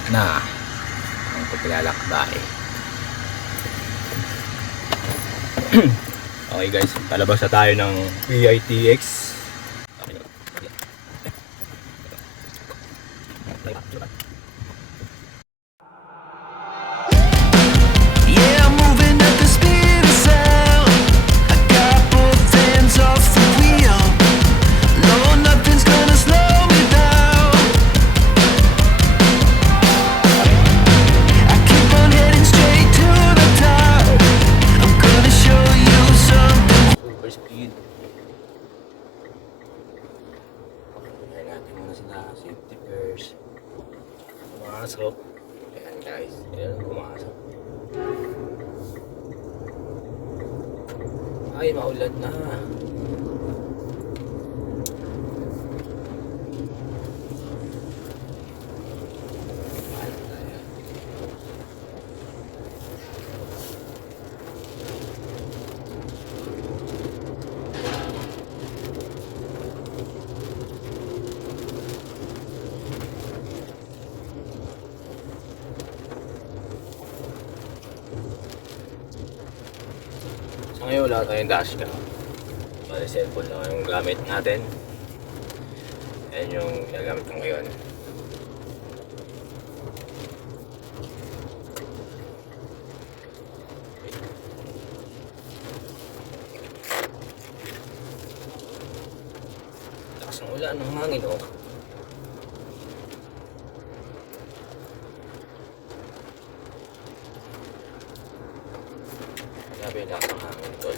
Start na ang paglalakbay. Okay guys, palabas na tayo ng PITX. Safety first. Pumasok. Ayan guys. Ayan pumasok. Ay, maulan na. So ngayon wala tayong dashcam. Bali cellphone lang yung gamit natin. Ayan yung ginagamit ko ngayon. Lakas ng ulan, ng hangin oh. Grabe lakas ng hangin tol.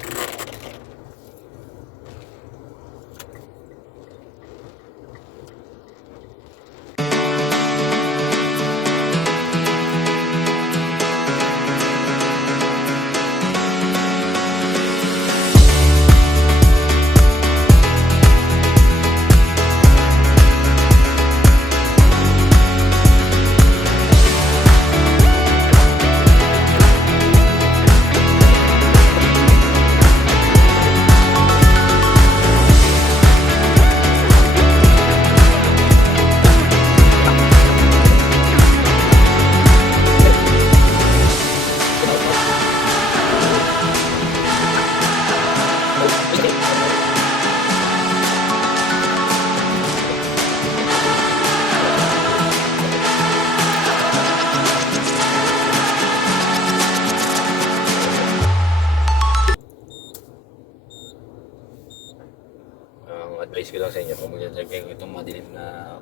Advice ko lang sa inyo kung magdadrive kayo itong madilim na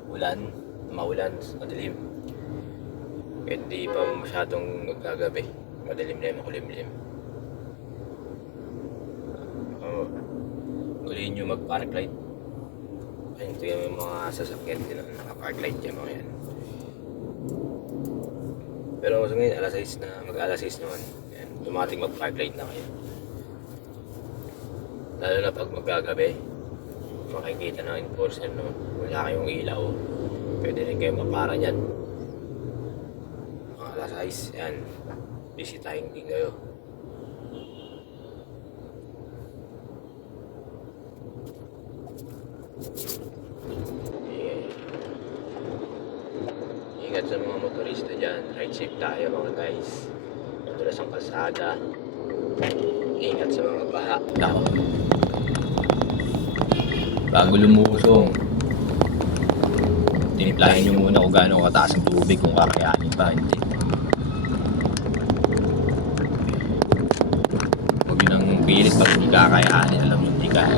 maulan, madilim. Hindi pa masyadong magkagabi. Madilim na yung makulimlim. Ulihin nyo mag-park light. Ayun, tingnan mo yung mga sasakyan din na naka-park light dyan mga yan. Pero sa ngayon, alas 6 na, mag-alas 6 naman. Yan, automatic mag-park light na kayo. Lalo na pag magkagabi. Makikita ng enforcer no, wala kayong ilaw, pwede rin kayo mapara nyan. Mga alas 6 yan, bisitahin din kayo. Ingat sa mga motorista dyan, ride safe tayo mga guys. Madulas ang kalsada. Ingat sa mga baha. Bago lumusong, timplahin nyo muna kung gaano kataas ang tubig, kung kakayanin ba, hindi. Huwag yun ang pilit pag hindi kakayanin, alam nyo hindi kaya.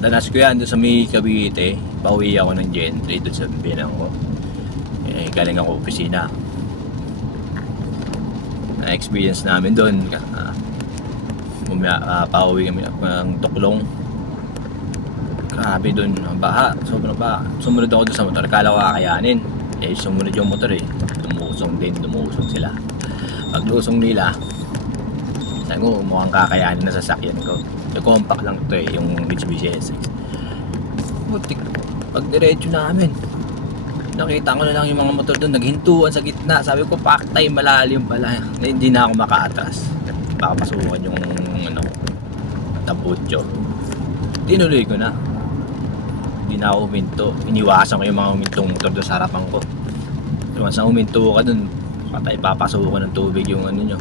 Danas ko yan doon sa may Cavite, pauwi ako ng Gentry doon sa binang ko. Galing ako opisina. Na-experience namin doon, pauwi kami ng Tuklong. Grabe dun, baha, sobrang baha. Sumunod ako dun sa motor, akala ko kakayanin. Sumunod yung motor dumusong sila. Paglusong nila, sabi ko mukhang kakayanin na sasakyan ko. Yung compact lang to yung Mitsubishi SX. Butik, pag diretso namin, nakita ko na lang yung mga motor doon naghintuan sa gitna. Sabi ko paktay, malalim pala. Hindi na ako makaatras, baka masukan yung tambutso. Tinuloy ko na. hindi na ako huminto. Iniwasan ko yung mga humintong motor doon sa harapan ko. Once na huminto ka doon, patay, papasuko ng tubig yung ano nyo.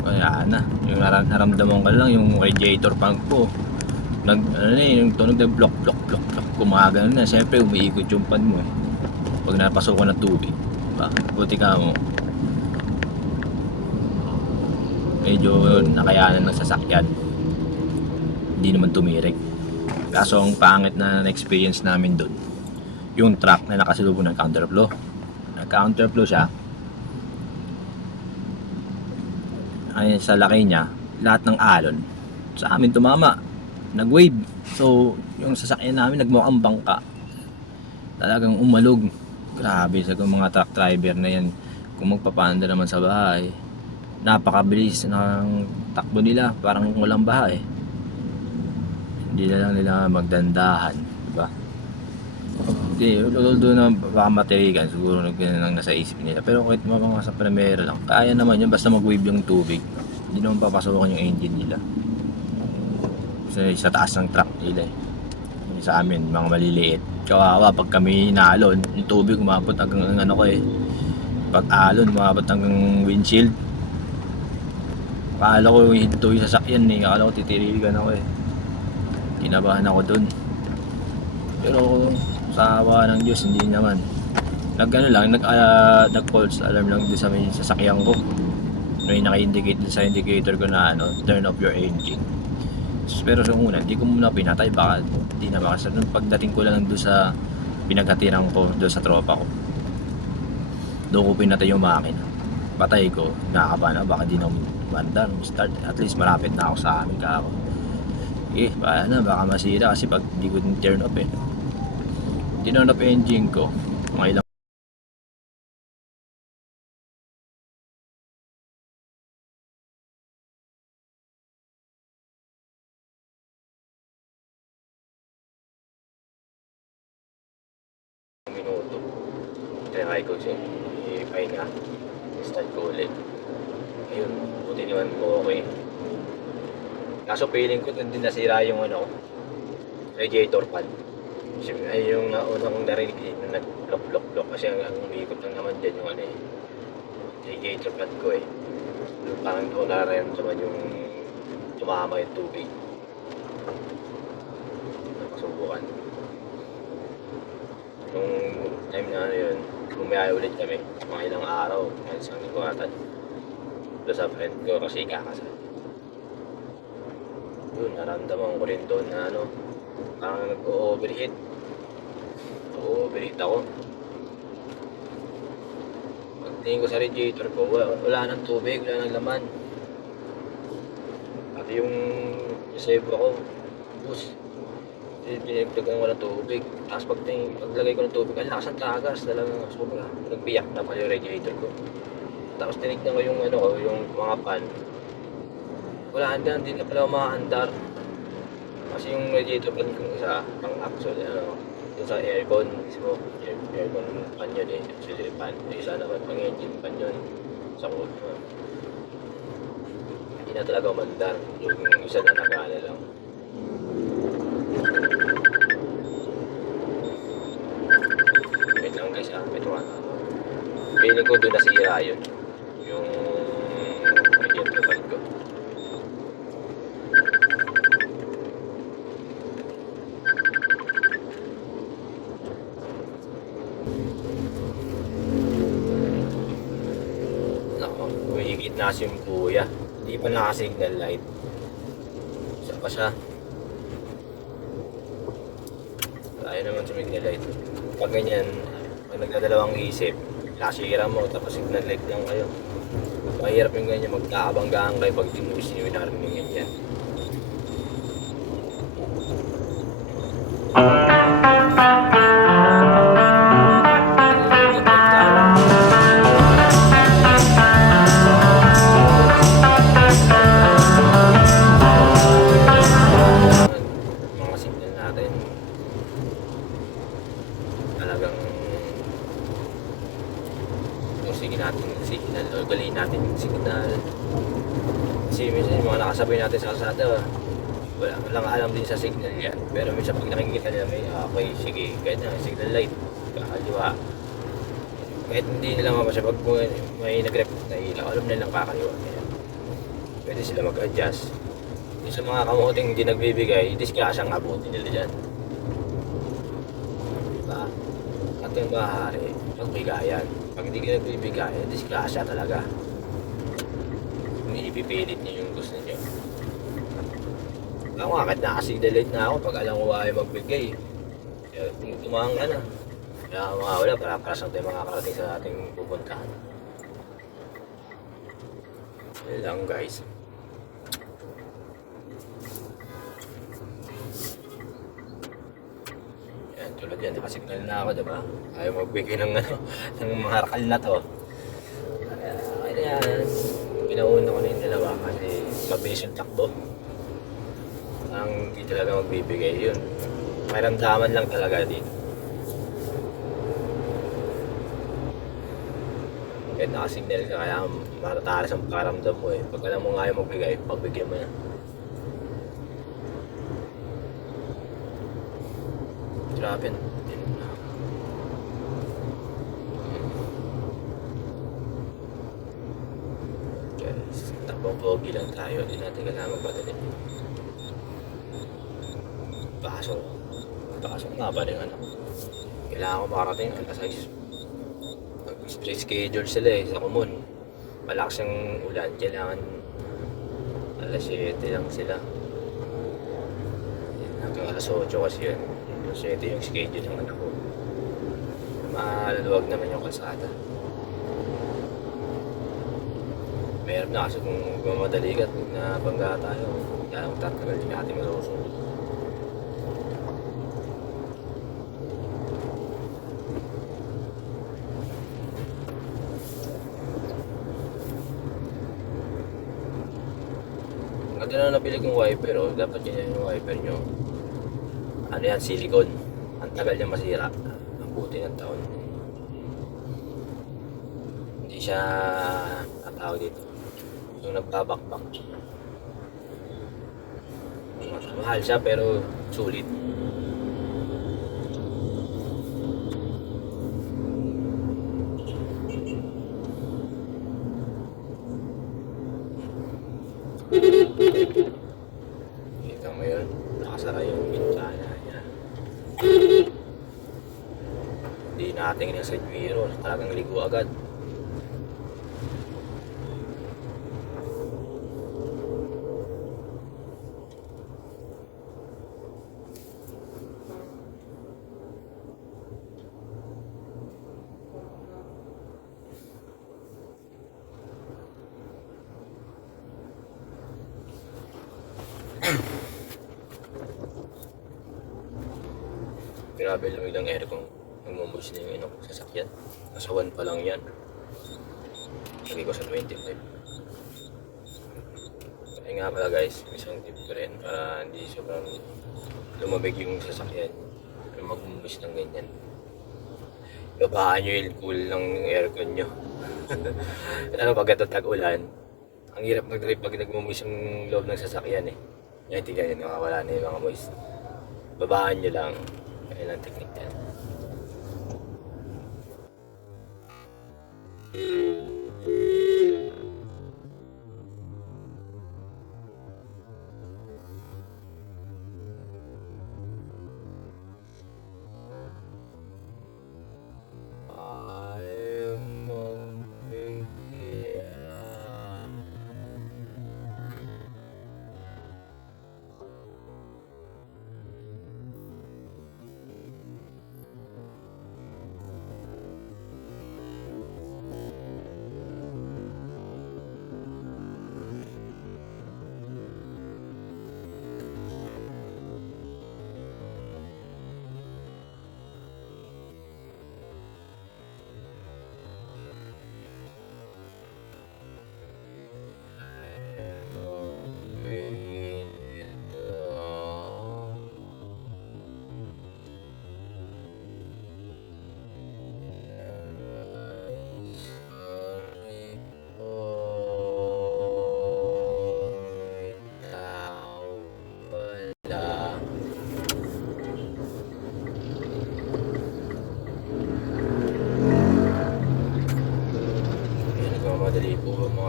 Kaya na, yung naramdaman ko lang yung radiator pump ko. Yung tunog na block, kumagano na. Siyempre umiikot yung pan mo eh. Pag napasok ko ng tubig, diba? Buti ka mo. Medyo nakayanan ng sasakyan. Hindi naman tumirik. Kaso ang pangit na experience namin doon, yung truck na nakasalubong ng counterflow. Nag-counterflow siya. Ay, sa laki niya, lahat ng alon sa amin tumama. Nag-wave. So, yung sasakyan namin nagmukhang bangka. Talagang umalog. Grabe sa mga truck driver na yan. Kung magpapanda naman sa bahay, napakabilis ng takbo nila. Parang walang bahay. Hindi na lang nila magdandahan. Diba? Hindi, although na baka matirigan, siguro nang nasa isip nila. Pero kahit mga sa primera lang, kaya naman yun basta mag-wave yung tubig. Hindi naman papasokan yung engine nila. Sa taas ng truck nila eh. Sa amin, mga maliliit. Kawawa, pag kami inaalon, yung tubig umabot hanggang ano ko eh. Pag alon, umabot hanggang windshield. Akala ko yung hinto yung sasakyan eh. Akala ko titirigan ako eh. Tinabahan ako dun. Pero sa awa ng Diyos, hindi naman. Nag-false alarm lang din sa sasakyan ko. May naka-indicate din sa indicator ko na turn off your engine. Pero sa una, hindi ko muna pinatay, baka hindi na baka. Nung pagdating ko lang doon sa pinaghatiran ko doon sa tropa ko, doon ko pinatay yung makina. Patay ko, nakakabahan ako, baka di na umandar, start. At least malapit na ako sa amin kako. Baka masira kasi pag hindi ko din turn off eh. Turn off engine ko, mga ilang minuto. Try ko siya, ipahinga, start ko ulit. Ayun, buti naman po okay. Kaso feeling ko doon din nasira yung radiator fan. Ay yung unang narinig na nag-block kasi ang umiikot lang naman dyan yung radiator fan ko eh. Parang doon nararamdaman yung tumama yung tubig. Nakasubukan. Nung time na yun, bumiyay ulit kami mga ilang araw, mga isang lingguatan doon sa friend ko kasi kakasal. Yun, naramdaman ko rin doon na parang nag-overheat ako. Pagtingin ko sa radiator ko, wala nang tubig, wala nang laman. Pati yung reserve ako, bus, pinagdagan ko ng tubig. Tapos paglagay ko ng tubig, ang lakas ng tagas, talagang sobra. Nagbiyak na pala yung radiator ko. Tapos tinignan ko yung yung mga pan. Wala hanggang, hindi na pala umaandar. Kasi yung radiator pan kong isa, pang actually, dun sa aircon mismo, aircon pan yun eh, actually pan. Yung isa naman, pang engine pan yun, sa cold. Hindi na talaga umandar, yung isa na nagana lang. Wait lang guys may tuwan. Feeling ko doon nasira yun, yung radiator pan ko. Humihigit na kasi yung kuya, hindi pa naka-signal light. Saan pa siya? Tayo naman sa signal light. Pag ganyan, pag nagdadalawang isip, lasira mo tapos signal light lang kayo. Mahirap yung ganyan, magkakabanggaan kayo pag di mo sinunarinig yung ganyan. Signal o galiin natin yung signal kasi minsan yung mga nakasabay natin sa kalsada walang alam din sa signal yan. Pero minsan pag nakikita nila may okay, sige, kahit na signal light, kakaliwa. Kahit hindi nila mapasya pag may nag-reflect na ilaw, alam nilang kakaliwa. Kaya pwede sila mag-adjust. Yung sa mga kamuting hindi nagbibigay, disgrasya ang abutin nila dyan. Diba? At yung bahari, pagbigayan. Pag hindi ka nagbibigay, disgrasya talaga. Kung ipipilit niyo yung gusto niyo. Ako nga, kahit nakasignalate na ako pag alam ko ayaw magbigay. Kaya tumahang ka na. Kaya wala, para saan tayo makakarating sa ating pupuntahan. Yun lang guys. Yan, tulad yan, nakasignal na ako, diba? Ayaw magbigay ng ng mga rakal na to. Kaya pinauna ko na yung dalawa kasi mabilis yung takbo. Ang hindi talaga magbibigay yun. May ramdaman lang talaga din. Kahit nakasignal ka, kaya matatalas ang pakaramdam mo eh. Pag alam mo nga yung magbigay, pagbigyan mo na. Grabe na. Guys, takbong pogi lang tayo. Hindi natin kailangan magpadali. Kaso nga ba rin ano, kailangan ko makarating alas 6. Straight schedule sila eh sa Kumon. Malakas yung ulan, kailangan alas 7 lang sila. Hanggang alas 8 kasi yun. Alas 7 yung schedule ng anak ko. Malaluwag naman yung kalsada. Mayroon na kasi kung mamadali ka, na bangga tayo, kaya magtatagal din natin malusunod. Ganda na napili kong wiper, oh. Dapat yun yung wiper nyo. Ano yan, silicone. Ang tagal niya masira. Ang buti ng taon. Hindi siya natawag dito. Yung nagbabakbak. Mahal siya pero sulit. Kita mo yun, nakasara yung bintana niya. Hindi natin yung side mirror, talagang ligo agad. Grabe lang ilang aircon. Nagmumoist na yung sasakyan. Nasa 1 pa lang yan. Lagi ko sa 25. Kaya nga pala guys, isang tip ko rin para hindi sobrang lumabig yung sasakyan. Pero magmumoist ng ganyan. Babaan nyo yung cool ng aircon nyo. Ano pag ito tag-ulan, ang hirap mag-drive pag nagmumoist yung loob ng sasakyan eh. Yan, tignan nyo, nakawala na yung mga moist. Babaan nyo lang. Kailan technique yan.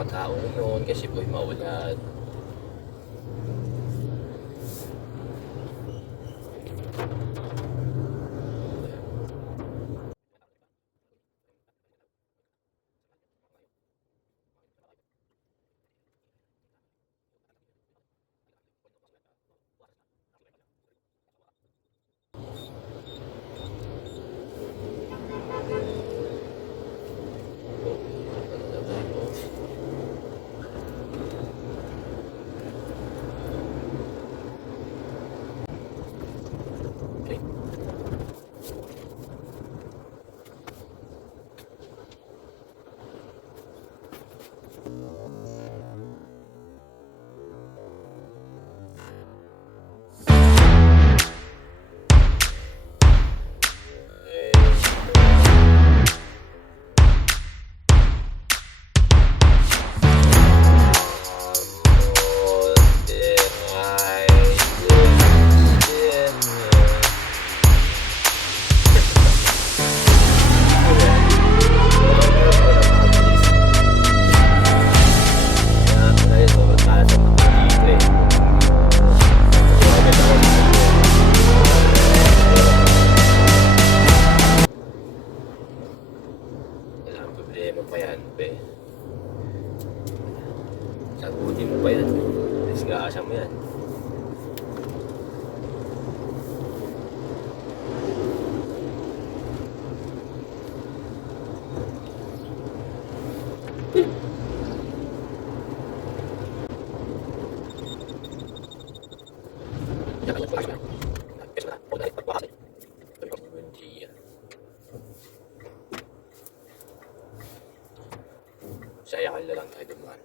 mga tao ngayon kasi po'y maulan. Okay. Walang problema pa yan, be. Sagutin mo pa yan. Disgasa mo yan. Saya ka na lang tayo dumaan.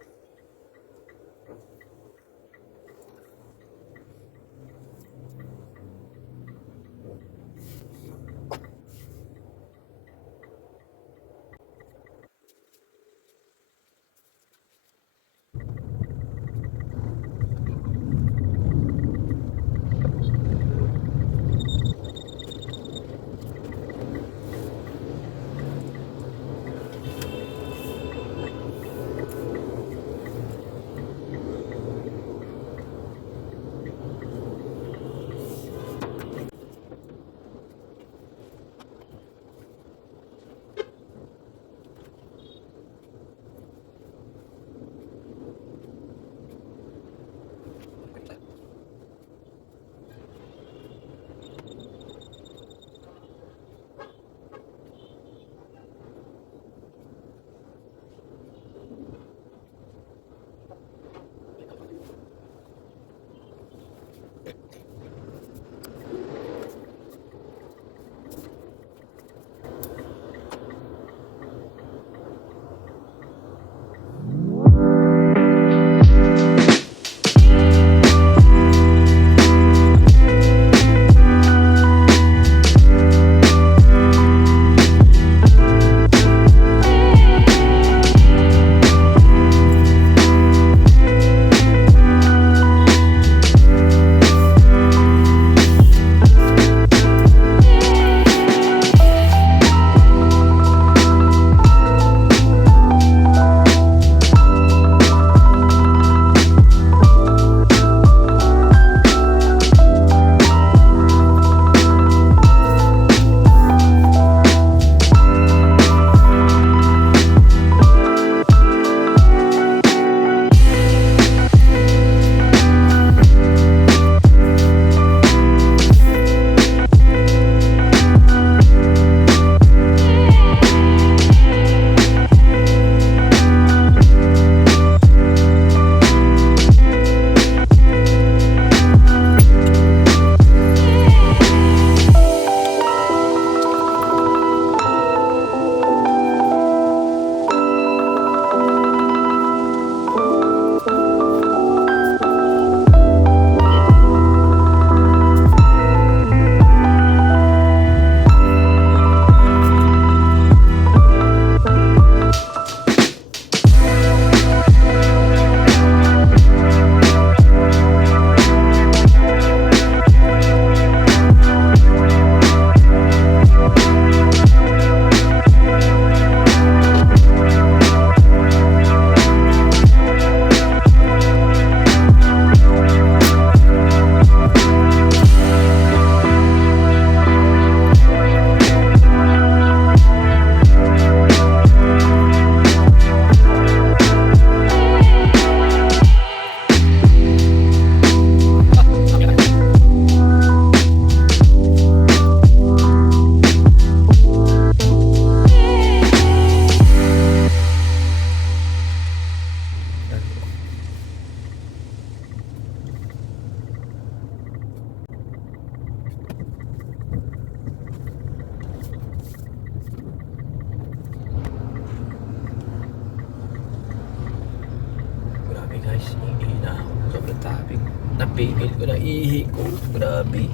Napigil ko na ihi ko. Grabe.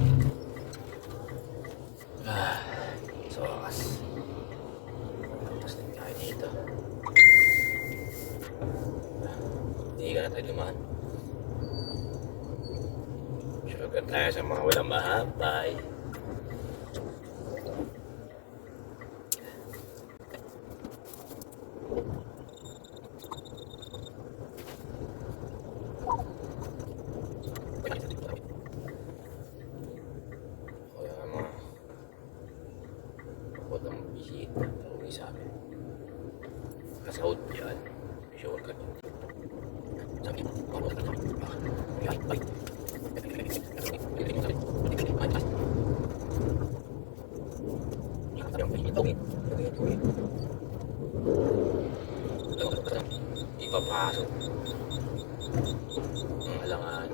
So, wakas. Tapos na tayo dito. Hindi ka na tayo lumahan. Sugar tayo sa mga walang mahabay. Sahod yan. Sure ka yun. Sabi mo, ako ka naman. Ay, ay. Ipapasok. Ang alangan.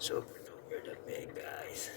Super duper that big, guys.